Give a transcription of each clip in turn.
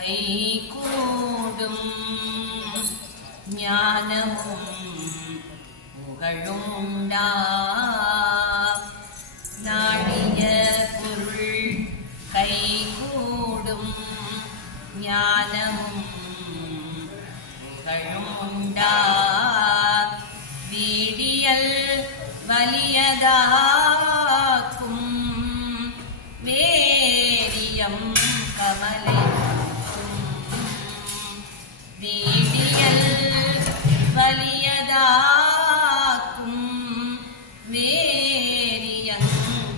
கைகூடும் ஞானமும் புகழும் உண்டா நாடிய பொருள் கைகூடும் ஞானமும் புகழும் உண்டா வீடியல் வலியதாக்கும் வேரியம் கமலை வீடியல் வலியதாக்கும் வேரியம்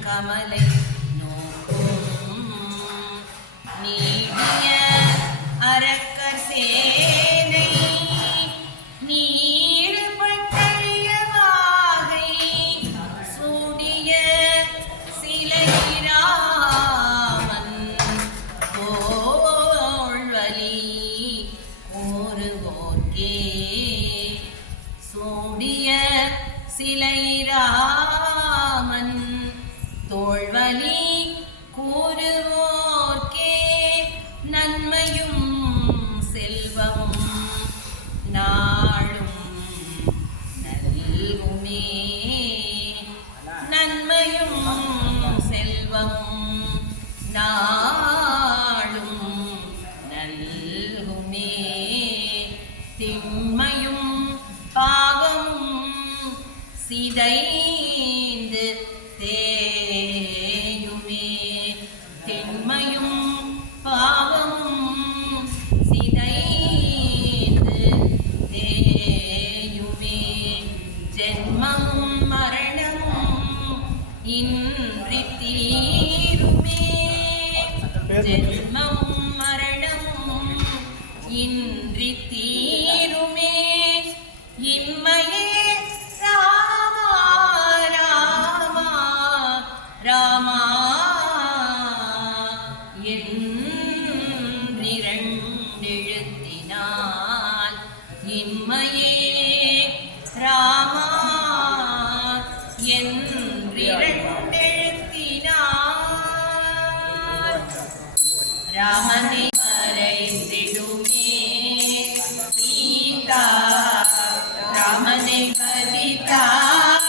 கமலை நோக்கும் நீடிய அரக்கர் சேனை நீடுபட்டழியவாகை சூடிய சிலைராமன் தோள்வலி கூறுவோர்க்கே சூடிய சிலைராமன் தோள்வலி கூறுவோர்க்கே நன்மையும் செல்வமும் நாளும் நல்குமே நன்மையும் செல்வமும் நாளும் நல்குமே திண்மையும் பாவமும் சிதைந்து தேயுமே திண்மையும் பாவமும் சிதைந்து தேயுமே ஜென்மமும் மரணமும் இன்றி தீருமே ஜென்மமும் மரணமும் இன்றி தீருமே இம்மையே ராமா ராமா ராமா என்றிரண்டெழுத்தினால் இம்மையே ராமா என்றிரண்டெழுத்தினால் ராமனை மறைந்திடுமே சீதா ராமனை பதித்தால்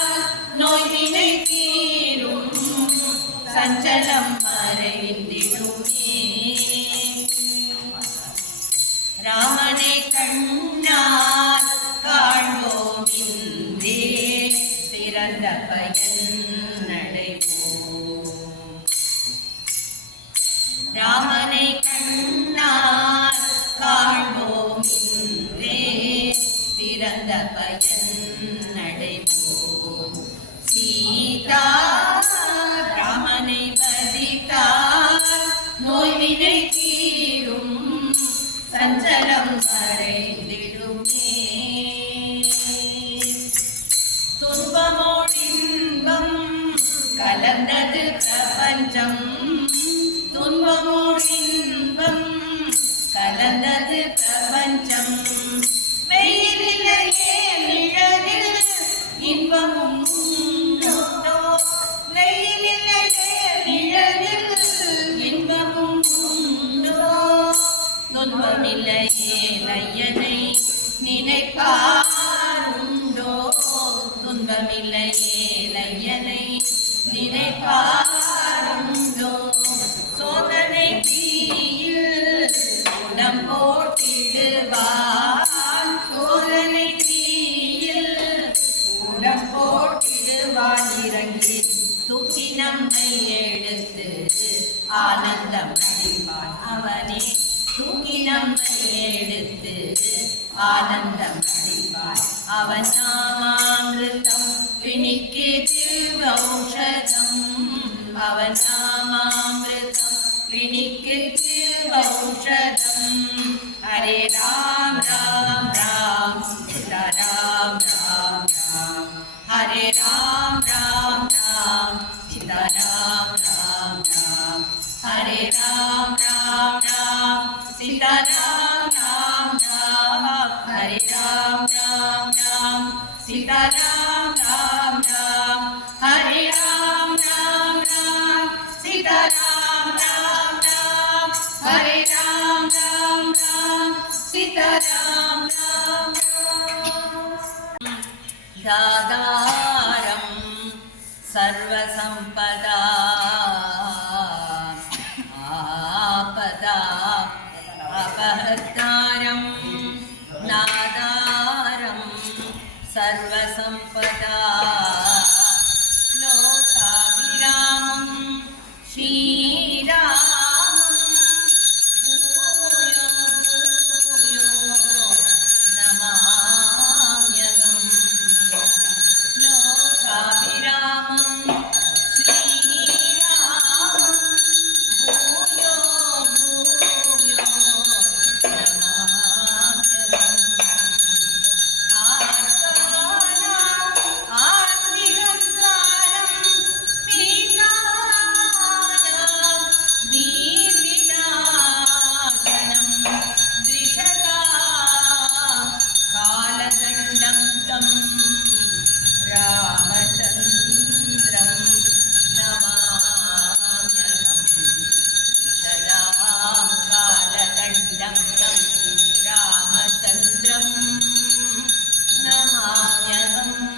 நோய்வினை தீரும் சஞ்சலம் மறைந்திடுமே ராமனை கண்ணால் காண்போம் இன்றே பிறந்த பயன் நடைபோம் ராமனை கண்ணால் காண்போம் இன்றே பிறந்த பயன் நடைபோம் சீதா ராமனை வதித்தால் நோய்வினை தீரும் சஞ்சலம் மறைந்திடுமே துன்பமோடின்பம் கலந்தது பிரபஞ்சம் துன்பமோடின்பம் கலந்தது பிரபஞ்சம் வெயிலிலேயே நிழலில் இன்பமும் உண்டோ வெயிலிலேயே நிழலில் இன்பமும் உண்டோ துன்பமில்லையே ஐயனை நினைப்பாருண்டோ துன்பமில்லையே ஐயனை நினைப்பாருண்டோ சோதனை தீயில் உடம் போட்டிடுவார் சோதனை தீயில் உடம் போட்டிடுவார் இறங்கி தூக்கி நம்மை எடுத்து ஆனந்தம் அளிப்பான் அவனே தூக்கி நம்மை எடுத்து ஆனந்தம் அளிப்பான் அவன் நாமாமிருதம் பிணிக்கு திருவௌஷதம் அவன் நாமாமிருதம் பிணிக்கு திருவௌஷதம் ஹரே ராம் ராம் ராம் சீதா ராம் ராம் ராம் ஹரே ராம் ராம் ராம் சீதா ராம் ராம் ராம் ஹரே ராம் ராம் ராம் சீதா ராம் ராம் ராம் ஹரே ராம் ராம் ராம் சீதா ராம் ராம் ராம் ஹரே ராம் ராம் राम राम सीता राम राम राम हरे राम राम राम राम दातारं सर्वसंपदा आपदा अपहर्तारं नादारं सर्वसंपदा लोकाभिरामं श्रीरामं भूयो भूयो नमाम्यहम् लोकाभिरामं श्रीरामं भूयो भूयो नमाम्यहम्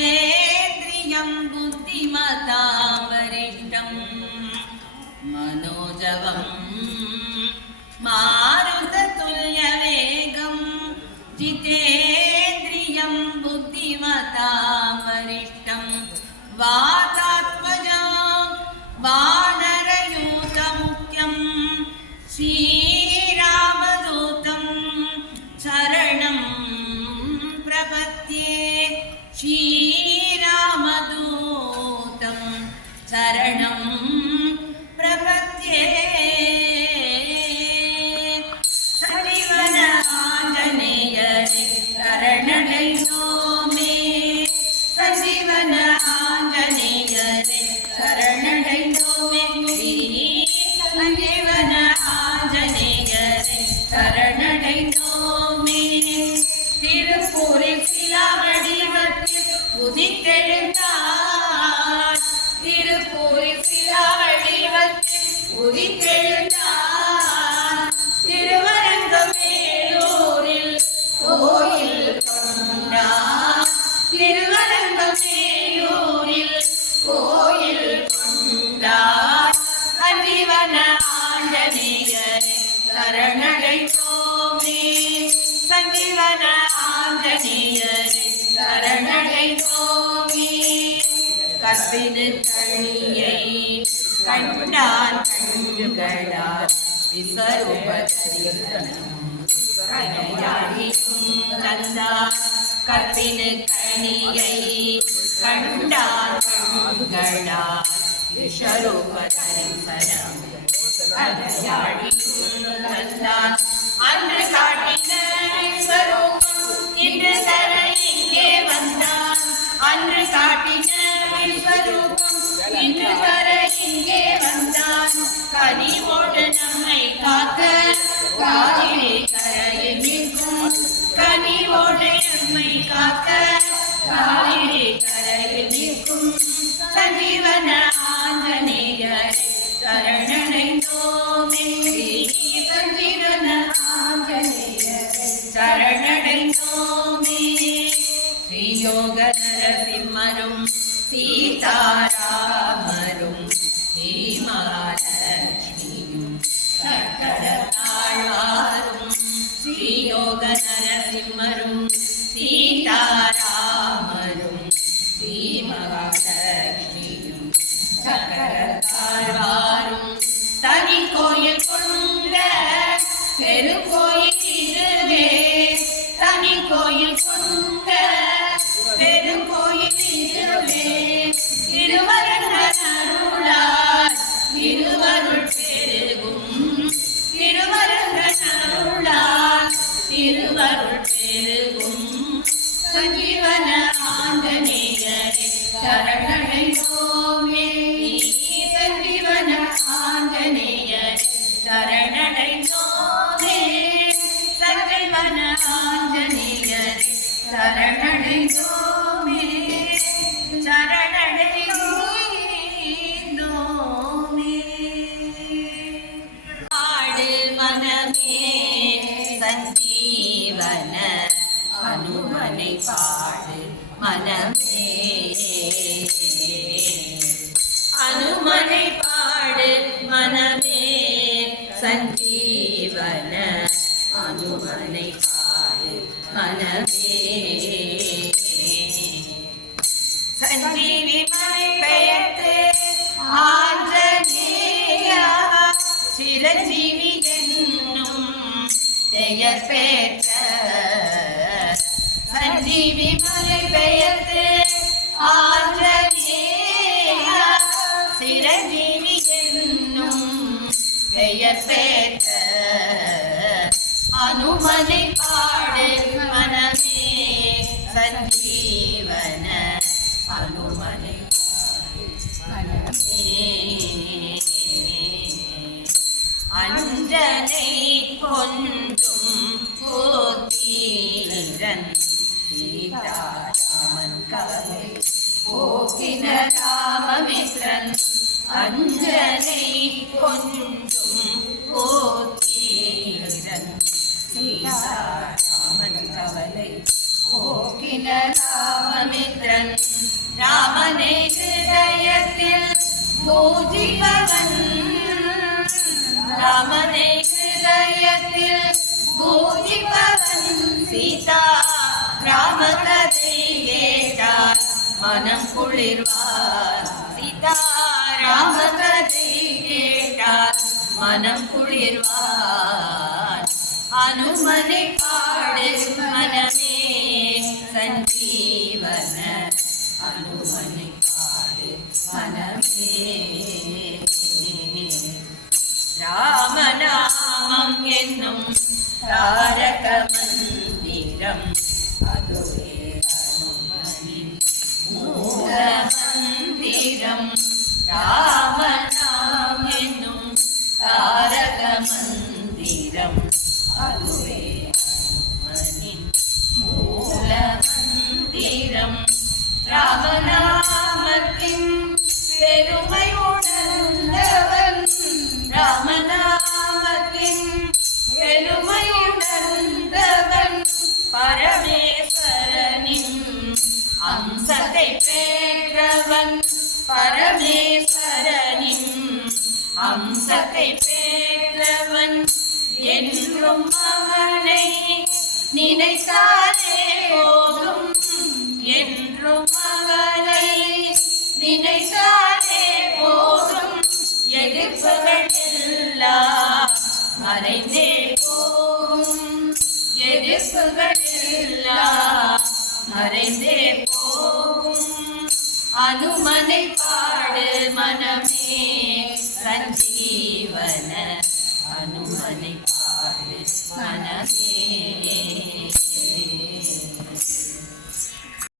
जितेन्द्रियं बुद्धिमतां वरिष्ठं मनोजवं मारुततुल्यवेगं जितेन्द्रियं बुद्धिमतां वरिष्ठं वातात्मजं वानरयूतमुख्यं श्रीरामदूतं शरणं प्रपद्ये श्रीरामदूतं शरणं प्रपद्ये सजीवन आञ्जनेयरे शरणगैनो मे सजीवन आञ्जनेयरे शरणगैनो मे सजीवन आञ्जनेयरे शरणगैनो मे திருப்பூரில் சிலா வடிவத்தில் உதித்தெழுந்தார் திருப்பூரில் சிலா வடிவத்தில் உதித்தெழுந்தார் திருவரங்கமேலூரில் கோயில் கொண்டார் ஆஞ்சநேயரை சரணடைந்தோமே. கற்பினு கணியை கண்டான் கண்களால் விஸ்வரூப தரிசனம் கனையாடியும் தந்தார். கற்பினு கணியை கண்டான் கண்களால் விஸ்வரூப தரிசனம் கனையாடியும் தந்தார். அன்று காட்டின விஸ்வரூபம் இன்று தர இங்கே வந்தான். அன்று காட்டின விஸ்வரூபம் இன்று தர இங்கே வந்தான். கனிவோடு நம்மை காக்க காவிரி கரையில் நிற்கும். கனிவோடு நம்மை காக்க காவிரி கரையில் நிற்கும். சஞ்சீவன ஆஞ்சநேயரை சரணடைந்தோமே. சஞ்சீவன ஆஞ்சநேயரை சரணடைந்தோமே. ஸ்ரீயோக நரசிம்மரும் சீதாராமரும் ஸ்ரீமகாலட்சுமியும் சக்கரத்தாழ்வாரும். ஸ்ரீயோக நரசிம்மரும் சீதாராமரும் ஸ்ரீமகாலட்சுமியும் சக்கரத்தாழ்வாரும். தனி கோயில் கொண்ட பெருங்கோயில் இதுவே. தனி கோயில் கொண்ட பெருங்கோயில் இதுவே. திருவரங்கன் அருளால் திருவருள் பெருகும். திருவரங்கன் அருளால் திருவருள் பெருகும். சஞ்சீவன ஆஞ்சநேயரை சரணடைந்தோமே. சஞ்சீவன ஆஞ்சநேயரை சரணடைந்தோமே. சஞ்சீவன ஆஞ்சநேயரை சரணடைந்தோமே. சரணடைந்தோமே. ஆடு மனமே சஞ்சீவன அனுமனை பாடு மனமே. அனுமனை பாடு மனமே சஞ்சீவன அனுமனை பாடு மனமே. சஞ்சீவி மலை பெயர்த்து ஆஞ்சநேயா சிரஞ்சீவி என்னும் பெயர் பெற்ற. சஞ்சீவி மலை பெயர்த்து ஆஞ்சநேயா சிரஞ்சீவி என்னும் பெயர் பெற்ற. அனுமனை பாடு மனமே சஞ்சீவன அனுமனை மனமே. அஞ்சனை கொஞ்சும் கோத்தீரன் சீதாராமன் கவலை போக்கின ராமமித்ரன். அஞ்சனை கொஞ்சும் கோத்தீரன் சீதாராமன் கவலை போக்கின ராமமித்ரன். ராமனை ஹிருதயத்தில் பூஜிப்பவன். ராமனை ஹிருதயத்தில் பூஜிப்பவன். சீதா ராம கதை கேட்டார் மனம் குளிர்வார். சீதா ராம கதை கேட்டார் மனம் குளிர்வார். அனுமனை பாடு மனமே சஞ்சீவன அனுமனை பாடு மனமே. ராமநாமம் என்னும் தாரக மந்திரம் அதுவே அனுமனின் மூல மந்திரம். ராமநாமம் என்னும் தாரக மந்திரம் அதுவே அனுமனின் மூல மந்திரம். ராமநாமத்தின் பெருமை உணர்ந்தவன். ராமநாமத்தின் பெருமை உணர்ந்தவன். பரமேஸ்வரனின் அம்சத்தை பெற்றவன். பரமேஸ்வரனின் அம்சத்தை பெற்றவன். என்றும் அவனை நினைத்தாலே போதும் என்றும் அவனை நினைத்தாலே போதும் எதிர்ப்புகள் எல்லாம் மறைந்தே போகும் எதிர்ப்புகள் எல்லாம் மறைந்தே போகும் அனுமனை பாடு மனமே சஞ்சீவன அனுமனை பாடு மனமே